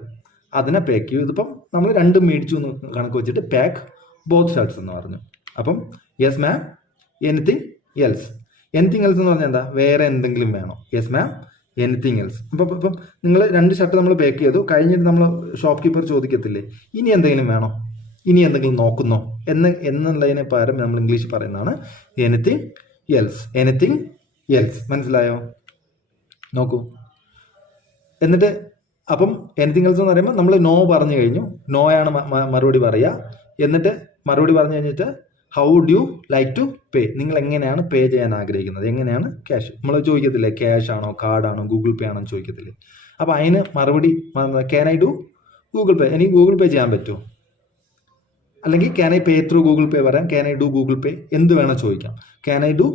അതിനെ പാക്ക് ചെയ്യും. ഇതിപ്പം നമ്മൾ രണ്ടും മേടിച്ചു എന്ന് കണക്ക് വെച്ചിട്ട് പാക്ക് ബോത്ത് ഷർട്ട്സ് എന്ന് പറഞ്ഞു. അപ്പം yes ma'am anything else. Anything else എന്ന് പറഞ്ഞാൽ എന്താ, വേറെ എന്തെങ്കിലും വേണോ? Yes ma'am anything else. ഇപ്പം നിങ്ങൾ 2 ഷർട്ട് നമ്മൾ പാക്ക് ചെയ്തു, കഴിഞ്ഞിട്ട് നമ്മൾ ഷോപ്പ് കീപ്പർ ചോദിക്കത്തില്ലേ ഇനി എന്തെങ്കിലും വേണോ, ഇനി എന്തെങ്കിലും നോക്കുന്നോ എന്നുള്ളതിനെ പകരം നമ്മൾ ഇംഗ്ലീഷ് പറയുന്നതാണ് എനിത്തിങ് എൽസ്. Anything else. മനസ്സിലായോ? നോക്കൂ. എന്നിട്ട് അപ്പം എനിത്തിങ് എൽസ് എന്ന് പറയുമ്പോൾ നമ്മൾ നോ പറഞ്ഞു കഴിഞ്ഞു, നോയാണ് മറുപടി പറയുക. എന്നിട്ട് മറുപടി പറഞ്ഞു കഴിഞ്ഞിട്ട് how would you like to pay, നിങ്ങൾ എങ്ങനെയാണ് പേ ചെയ്യാൻ ആഗ്രഹിക്കുന്നത്, എങ്ങനെയാണ് ക്യാഷ്, നമ്മൾ ചോദിക്കത്തില്ലേ ക്യാഷ് ആണോ കാർഡാണോ ഗൂഗിൾ പേ ആണോ ചോദിക്കത്തില്ലേ. അപ്പോൾ അതിന് മറുപടി can I do Google Pay, എനിക്ക് ഗൂഗിൾ പേ ചെയ്യാൻ പറ്റുമോ, അല്ലെങ്കിൽ can I pay through Google Pay പറയാം, can I do Google Pay, എന്ത് വേണം ചോദിക്കാം. Can I do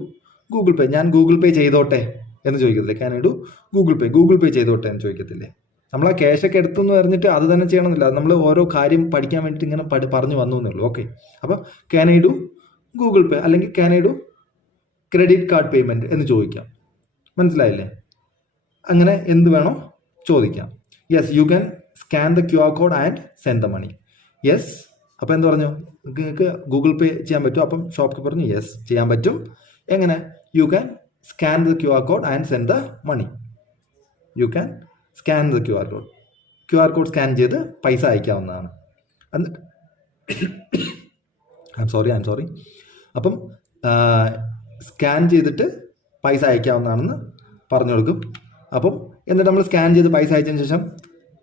Google Pay, ഞാൻ ഗൂഗിൾ പേ ചെയ്തോട്ടെ എന്ന് ചോദിക്കത്തില്ലേ. Can I do Google Pay ചെയ്തോട്ടെ എന്ന് ചോദിക്കത്തില്ലേ. നമ്മൾ ആ ക്യാഷൊക്കെ എടുത്തെന്ന് പറഞ്ഞിട്ട് അത് തന്നെ ചെയ്യണമെന്നില്ല, നമ്മൾ ഓരോ കാര്യം പഠിക്കാൻ വേണ്ടിയിട്ട് ഇങ്ങനെ പറഞ്ഞു വന്നു എന്നുള്ളൂ. ഓക്കെ, അപ്പോൾ can I do Google Pay അല്ലെങ്കിൽ can I do credit card payment എന്ന് ചോദിക്കാം. മനസ്സിലായില്ലേ? അങ്ങനെ എന്ത് വേണോ ചോദിക്കാം. Yes you can scan the QR code and send the money. Yes. അപ്പോൾ എന്ത് പറഞ്ഞു, നിങ്ങൾക്ക് ഗൂഗിൾ പേ ചെയ്യാൻ പറ്റും. അപ്പം ഷോപ്പ് കീപ്പർ പറഞ്ഞു യെസ് ചെയ്യാൻ പറ്റും. എങ്ങനെ? You can scan the QR code and send the money. You can scan the QR code scan ചെയ്ത് പൈസ അയക്കാവുന്നതാണ്. I'm sorry. അപ്പം സ്കാൻ ചെയ്തിട്ട് പൈസ അയക്കാവുന്നതാണെന്ന് പറഞ്ഞു കൊടുക്കും. അപ്പം എന്നിട്ട് നമ്മൾ സ്കാൻ ചെയ്ത് പൈസ അയച്ചതിന് ശേഷം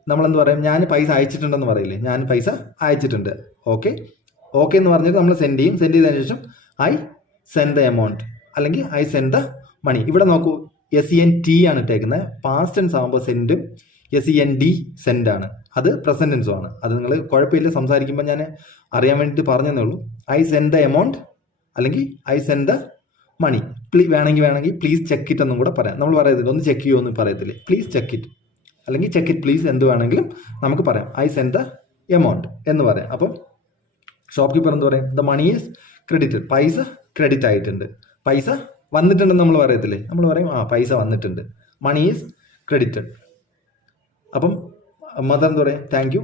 നമ്മളെന്ത് പറയും, ഞാൻ പൈസ അയച്ചിട്ടുണ്ടെന്ന് പറയില്ലേ, ഞാൻ പൈസ അയച്ചിട്ടുണ്ട്. ഓക്കെ എന്ന് പറഞ്ഞിട്ട് നമ്മൾ സെൻഡ് ചെയ്യും. സെൻഡ് ചെയ്തതിന് ശേഷം ഐ സെൻഡ് ദ എമൗണ്ട് അല്ലെങ്കിൽ ഐ സെൻഡ് ദ മണി. ഇവിടെ നോക്കൂ, SENT ആണ് ഇട്ടേക്കുന്നത്. പാസ്റ്റ് ടെൻസ് ആകുമ്പോൾ സെൻഡും SEND സെൻഡ് ആണ്, അത് പ്രസന്റ് ടെൻസും ആണ്. അത് നിങ്ങൾ കുഴപ്പമില്ല, സംസാരിക്കുമ്പോൾ ഞാൻ അറിയാൻ വേണ്ടിയിട്ട് പറഞ്ഞതേ ഉള്ളൂ. ഐ സെൻഡ് ദ എമൗണ്ട് അല്ലെങ്കിൽ ഐ സെൻഡ് ദ മണി. വേണമെങ്കിൽ പ്ലീസ് ചെക്ക് ഇറ്റ് എന്നും കൂടെ പറയാം. നമ്മൾ പറയത്തില്ല ഒന്ന് ചെക്ക് ചെയ്യുമോ എന്ന് പറയത്തില്ലേ, പ്ലീസ് ചെക്ക് ഇറ്റ് അല്ലെങ്കിൽ ചെക്ക് ഇറ്റ് പ്ലീസ്, എന്ത് വേണമെങ്കിലും നമുക്ക് പറയാം. ഐ സെൻഡ് ദ എമൗണ്ട് എന്ന് പറയാം. അപ്പം ഷോപ്പ് കീപ്പർ എന്ത് പറയും, ദ മണി ഈസ് ക്രെഡിറ്റഡ്, പൈസ ക്രെഡിറ്റ് ആയിട്ടുണ്ട്. പൈസ വന്നിട്ടുണ്ടെന്ന് നമ്മൾ പറയത്തില്ലേ, നമ്മൾ പറയും പൈസ വന്നിട്ടുണ്ട്, മണി ഈസ് ക്രെഡിറ്റഡ്. അപ്പം മദർ എന്താ പറയുക, താങ്ക് യു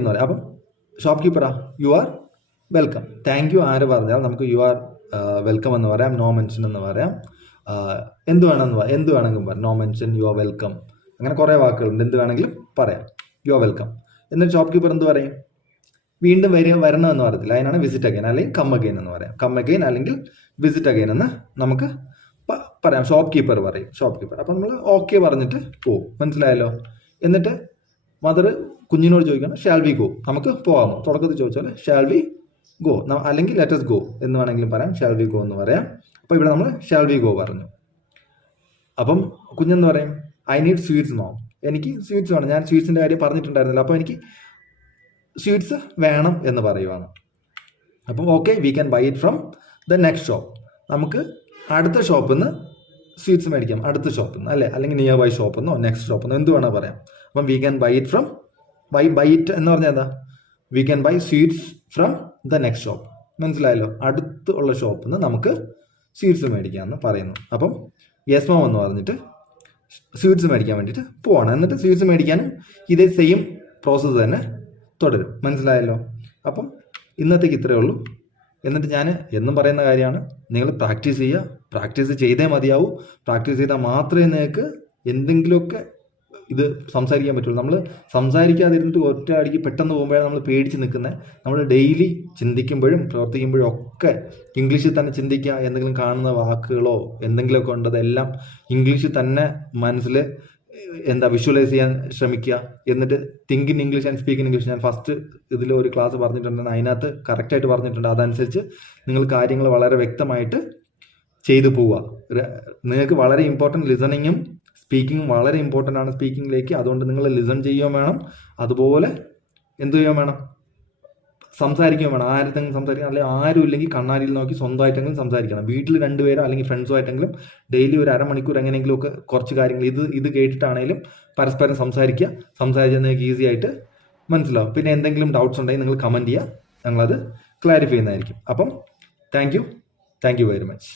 എന്ന് പറയാം. അപ്പം ഷോപ്പ് കീപ്പറാ you are welcome. Thank you ആര് പറഞ്ഞാൽ നമുക്ക് യു ആർ വെൽക്കം എന്ന് പറയാം, നോ മെൻഷൻ എന്ന് പറയാം, എന്ത് വേണമെങ്കിലും പറയാം. No mention, you are welcome, അങ്ങനെ കുറേ വാക്കുകളുണ്ട്, എന്ത് വേണമെങ്കിലും പറയാം. You are welcome. എന്നിട്ട് ഷോപ്പ് കീപ്പർ എന്ത് പറയും, വീണ്ടും വരണം എന്ന് പറയത്തില്ല, അതിനാണ് വിസിറ്റ് അഗൈൻ അല്ലെങ്കിൽ കം അഗൈൻ എന്ന് പറയാം. കം അഗൈൻ അല്ലെങ്കിൽ വിസിറ്റ് അഗൈൻ എന്ന് നമുക്ക് പറയാം. ഷോപ്പ് കീപ്പർ പറയും, ഷോപ്പ് കീപ്പർ. അപ്പം നമ്മൾ ഓക്കെ പറഞ്ഞിട്ട് പോവും. മനസ്സിലായല്ലോ? എന്നിട്ട് മദർ കുഞ്ഞിനോട് ചോദിക്കണം, ഷാൽ വി ഗോ, നമുക്ക് പോകാമോ? തുടക്കത്തിൽ ചോദിച്ചാൽ ഷാൽ വി ഗോ അല്ലെങ്കിൽ ലെറ്റസ് ഗോ എന്ന് വേണമെങ്കിലും പറയാം. ഷാൽ വി ഗോ എന്ന് പറയാം. അപ്പോൾ ഇവിടെ നമ്മൾ ഷാൽ വി ഗോ പറഞ്ഞു. അപ്പം കുഞ്ഞെന്ന് പറയും, ഐ നീഡ് സ്വീറ്റ്സ് മോം, എനിക്ക് സ്വീറ്റ്സ് വേണം, ഞാൻ സ്വീറ്റ്സിൻ്റെ കാര്യം പറഞ്ഞിട്ടുണ്ടായിരുന്നില്ല, അപ്പോൾ എനിക്ക് സ്വീറ്റ്സ് വേണം എന്ന് പറയുവാണ്. അപ്പം okay, V can buy it from the next shop, നമുക്ക് അടുത്ത ഷോപ്പിൽ നിന്ന് സ്വീറ്റ്സ് മേടിക്കാം, അടുത്ത ഷോപ്പിൽ നിന്ന് അല്ലേ, അല്ലെങ്കിൽ നിയർ ബൈ ഷോപ്പിൽ നിന്നോ നെക്സ്റ്റ് ഷോപ്പിൽ നിന്നോ എന്ത് വേണോ പറയാം. അപ്പം we can buy it from buy it എന്ന് പറഞ്ഞാൽ എന്താ, we can buy sweets from the next shop. മനസ്സിലായല്ലോ? അടുത്തുള്ള ഷോപ്പിൽ നിന്ന് നമുക്ക് സ്വീറ്റ്സ് മേടിക്കാമെന്ന് പറയുന്നു. അപ്പം യെസ് മോം എന്ന് പറഞ്ഞിട്ട് സ്വീറ്റ്സ് മേടിക്കാൻ വേണ്ടിയിട്ട് പോവാണ്. എന്നിട്ട് സ്വീറ്റ്സ് മേടിക്കാനും ഇതേ സെയിം പ്രോസസ്സ് തന്നെ തുടരും. മനസ്സിലായല്ലോ? അപ്പം ഇന്നത്തേക്ക് ഇത്രയേ ഉള്ളൂ. എന്നിട്ട് ഞാൻ എന്നും പറയുന്ന കാര്യമാണ്, നിങ്ങൾ പ്രാക്ടീസ് ചെയ്യുക, പ്രാക്ടീസ് ചെയ്തേ മതിയാവൂ. പ്രാക്ടീസ് ചെയ്താൽ മാത്രമേ നിങ്ങൾക്ക് എന്തെങ്കിലുമൊക്കെ ഇത് സംസാരിക്കാൻ പറ്റുള്ളൂ. നമ്മൾ സംസാരിക്കാതിരുന്നിട്ട് ഒറ്റ അടിക്ക് പെട്ടെന്ന് പോകുമ്പോഴാണ് നമ്മൾ പേടിച്ച് നിൽക്കുന്നത്. നമ്മൾ ഡെയിലി ചിന്തിക്കുമ്പോഴും പ്രവർത്തിക്കുമ്പോഴും ഒക്കെ ഇംഗ്ലീഷിൽ തന്നെ ചിന്തിക്കുക. എന്തെങ്കിലും കാണുന്ന വാക്കുകളോ എന്തെങ്കിലുമൊക്കെ ഉണ്ട്, അതെല്ലാം ഇംഗ്ലീഷിൽ തന്നെ മനസ്സിൽ വിഷ്വലൈസ് ചെയ്യാൻ ശ്രമിക്കുക. എന്നിട്ട് think in English and speak in English. ഞാൻ ഫസ്റ്റ് ഇതിൽ ഒരു ക്ലാസ് പറഞ്ഞിട്ടുണ്ടെന്ന്, അതിനകത്ത് കറക്റ്റായിട്ട് പറഞ്ഞിട്ടുണ്ട്. അതനുസരിച്ച് നിങ്ങൾ കാര്യങ്ങൾ വളരെ വ്യക്തമായിട്ട് ചെയ്തു പോവുക. നിങ്ങൾക്ക് വളരെ ഇമ്പോർട്ടൻറ്റ് ലിസണിങ്ങും സ്പീക്കിങ്ങും വളരെ ഇമ്പോർട്ടൻ്റ് ആണ് സ്പീക്കിങ്ങിലേക്ക്. അതുകൊണ്ട് നിങ്ങൾ ലിസൺ ചെയ്യുകയും വേണം, അതുപോലെ എന്ത് ചെയ്യുകയും വേണം, സംസാരിക്കുകയും വേണം. ആരെങ്കിലും സംസാരിക്കണം, അല്ലെങ്കിൽ ആരും ഇല്ലെങ്കിൽ കണ്ണാടിയിൽ നോക്കി സ്വന്തമായിട്ടെങ്കിലും സംസാരിക്കണം. വീട്ടിൽ 2 പേരോ അല്ലെങ്കിൽ ഫ്രണ്ട്സുമായിട്ടെങ്കിലും ഡെയിലി ഒരു അരമണിക്കൂർ എങ്ങനെയെങ്കിലും ഒക്കെ കുറച്ച് കാര്യങ്ങൾ ഇത് കേട്ടിട്ടാണെങ്കിലും പരസ്പരം സംസാരിക്കുക. സംസാരിച്ചാൽ നിങ്ങൾക്ക് ഈസി ആയിട്ട് മനസ്സിലാവും. പിന്നെ എന്തെങ്കിലും ഡൗട്ട്സ് ഉണ്ടെങ്കിൽ നിങ്ങൾ കമൻറ്റ് ചെയ്യുക, ഞങ്ങളത് ക്ലാരിഫൈ ചെയ്യുന്നതായിരിക്കും. അപ്പം താങ്ക് യു വെരി മച്ച്.